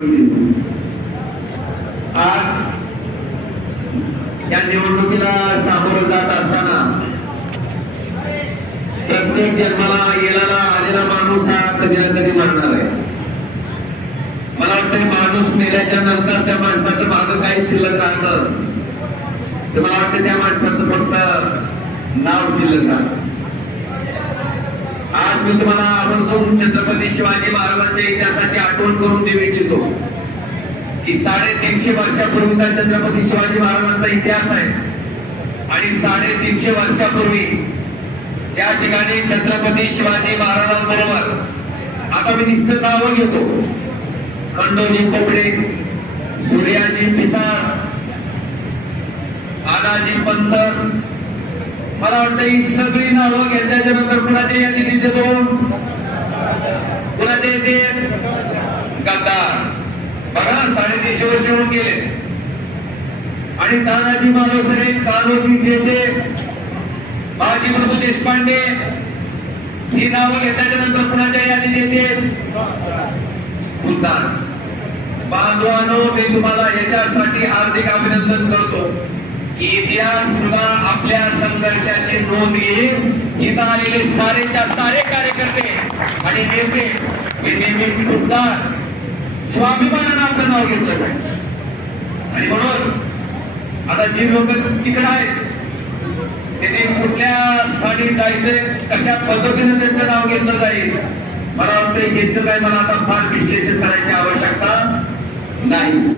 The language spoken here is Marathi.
आज या निवडणुकीला सामोरं जात असताना प्रत्येक जन्माला येणारा आलेला माणूस हा कधी ना कधी मरणार आहे. मला वाटतं माणूस मेल्याच्या नंतर त्या माणसाचं मागं काही शिल्लक राहतं? तर मला वाटतं त्या माणसाचं फक्त नाव शिल्लक राहत. आज मी तुम्हाला आवर्जून शिवाजी महाराजांच्या इतिहासाची आठवण करून देऊ इच्छितो की साडेतीनशे वर्षापूर्वीचा छत्रपती शिवाजी महाराजांचा इतिहास आहे. आणि साडेतीनशे वर्षापूर्वी त्या ठिकाणी छत्रपती शिवाजी महाराजांबरोबर आता मी निश्चित नावं घेतो खंडोजी खोपडे सूर्याजी पिसाळ आदाजी पंत मला वाटतं ही सगळी नावं घेतल्याच्या नंतर कुणाच्या यादीत येते तो कुणाच्या गद्दार. बघा साडेतीनशे वर्ष होऊन गेले. आणि तानाजी मालोसरे कालोजी जेते बाजी प्रभू देशपांडे ही नावं घेतल्याच्या नंतर कुणाच्या यादीत येते? खुद्दार बांधवानो मी तुम्हाला याच्यासाठी हार्दिक अभिनंदन करतो. की इतिहास सुद्धा आपल्या संघर्षाची नोंद घेईल. इथं आलेले सारेच्या सारे कार्यकर्ते आणि नेते हे नेहमी स्वाभिमानानं आपलं नाव घेतलं पाहिजे आणि म्हणून आता जी लोक तिकडे आहेत त्यांनी कुठल्या स्थानी जायचंय कशा पद्धतीने त्यांचं नाव घेतलं जाईल मला वाटतं घ्यायचं काय मला आता फार विश्लेषण करायची आवश्यकता नाही.